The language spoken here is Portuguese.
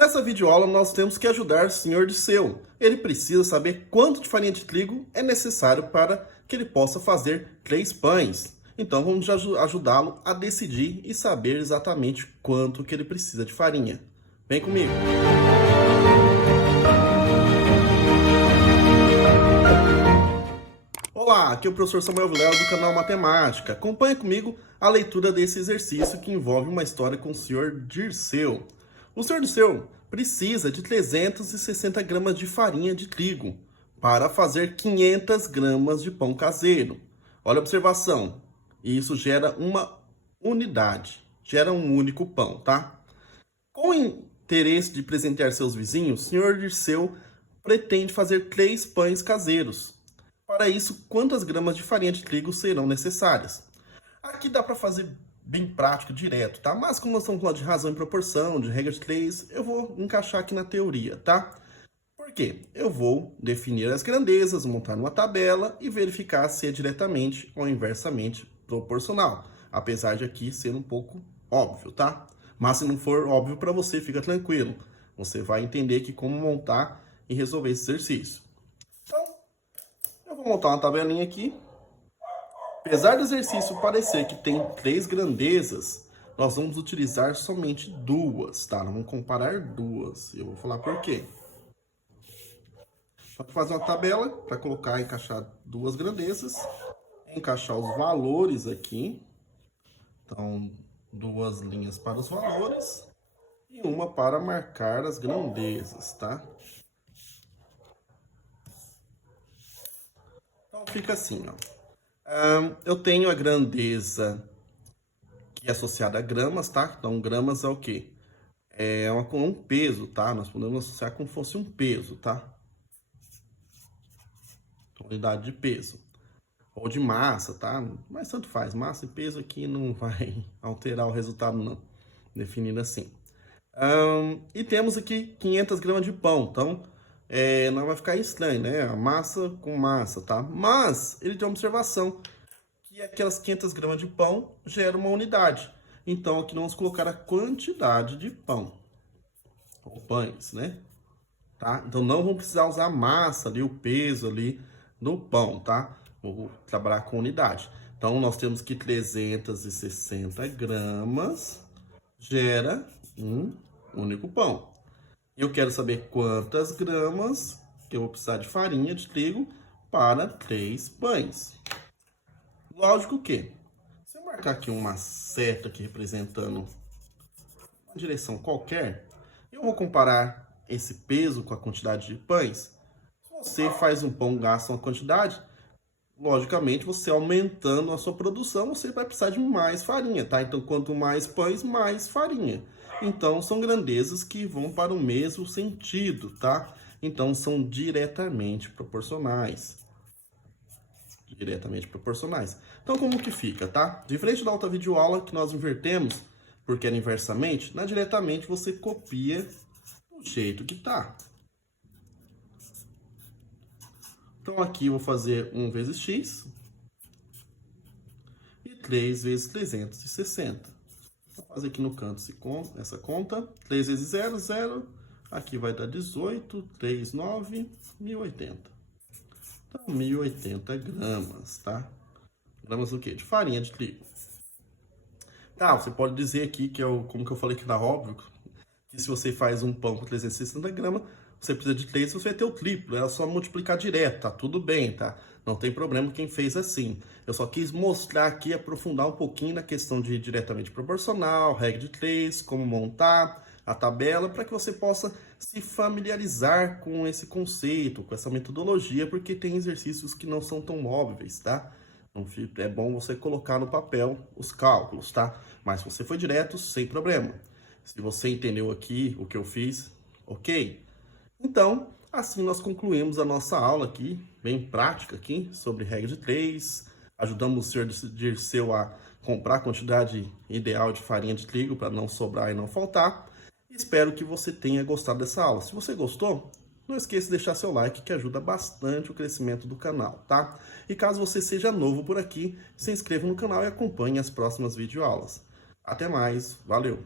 Nessa videoaula nós temos que ajudar o senhor Dirceu. Ele precisa saber quanto de farinha de trigo é necessário para que ele possa fazer 3 pães. Então vamos ajudá-lo a decidir e saber exatamente quanto que ele precisa de farinha. Vem comigo! Olá, aqui é o professor Samuel Vilela do canal Matemática. Acompanhe comigo a leitura desse exercício que envolve uma história com o senhor Dirceu. O senhor Dirceu precisa de 360 gramas de farinha de trigo para fazer 500 gramas de pão caseiro. Olha a observação, isso gera uma unidade, gera um único pão, tá? Com o interesse de presentear seus vizinhos, o senhor Dirceu pretende fazer 3 pães caseiros. Para isso, quantas gramas de farinha de trigo serão necessárias? Aqui dá para fazer bem prático, direto, tá? Mas como nós estamos falando de razão e proporção, de regra de 3, eu vou encaixar aqui na teoria, tá? Por quê? Eu vou definir as grandezas, montar uma tabela e verificar se é diretamente ou inversamente proporcional. Apesar de aqui ser um pouco óbvio, tá? Mas se não for óbvio para você, fica tranquilo. Você vai entender aqui como montar e resolver esse exercício. Então, eu vou montar uma tabelinha aqui. Apesar do exercício parecer que tem 3 grandezas, nós vamos utilizar somente 2, tá? Nós vamos comparar 2. Eu vou falar por quê. Só para fazer uma tabela, para colocar e encaixar 2 grandezas, encaixar os valores aqui. Então, 2 linhas para os valores e uma para marcar as grandezas, tá? Então, fica assim, ó. Eu tenho a grandeza que é associada a gramas, tá? Então, gramas é o quê? É um peso, tá? Nós podemos associar como se fosse um peso, tá? Então, unidade de peso. Ou de massa, tá? Mas tanto faz. Massa e peso aqui não vai alterar o resultado, não. Definido assim. E temos aqui 500 gramas de pão. Então, não vai ficar estranho, né? A massa com massa, tá? Mas ele tem uma observação que aquelas 500 gramas de pão geram uma unidade. Então, aqui nós vamos colocar a quantidade de pão. Ou pães, né? Tá? Então, não vamos precisar usar a massa ali, o peso ali do pão, tá? Vou trabalhar com unidade. Então, nós temos que 360 gramas gera um único pão. Eu quero saber quantas gramas que eu vou precisar de farinha de trigo para 3 pães. Lógico que, se eu marcar aqui uma seta aqui representando uma direção qualquer, eu vou comparar esse peso com a quantidade de pães. Se você faz um pão, gasta uma quantidade, logicamente, você aumentando a sua produção, você vai precisar de mais farinha, tá? Então, quanto mais pães, mais farinha. Então, são grandezas que vão para o mesmo sentido, tá? Então, são diretamente proporcionais. Diretamente proporcionais. Então, como que fica, tá? Diferente da outra videoaula que nós invertemos, porque era inversamente, na diretamente você copia do jeito que tá. Então, aqui eu vou fazer 1 vezes x e 3 vezes 360. Vou fazer aqui no canto essa conta. 3 vezes 0, 0. Aqui vai dar 18, 3, 9, 1080. Então, 1080 gramas, tá? Gramas do quê? De farinha de trigo. Tá, você pode dizer aqui que como que eu falei que dá óbvio, que se você faz um pão com 360 gramas, você precisa de 3, você vai ter o triplo. É só multiplicar direto, tá tudo bem, tá? Não tem problema quem fez assim. Eu só quis mostrar aqui, aprofundar um pouquinho na questão de diretamente proporcional, regra de 3, como montar a tabela, para que você possa se familiarizar com esse conceito, com essa metodologia, porque tem exercícios que não são tão óbvios, tá? Então, é bom você colocar no papel os cálculos, tá? Mas se você foi direto, sem problema. Se você entendeu aqui o que eu fiz, ok? Então, assim nós concluímos a nossa aula aqui, bem prática aqui, sobre regra de 3. Ajudamos o senhor Dirceu a comprar a quantidade ideal de farinha de trigo para não sobrar e não faltar. Espero que você tenha gostado dessa aula. Se você gostou, não esqueça de deixar seu like, que ajuda bastante o crescimento do canal, tá? E caso você seja novo por aqui, se inscreva no canal e acompanhe as próximas videoaulas. Até mais, valeu!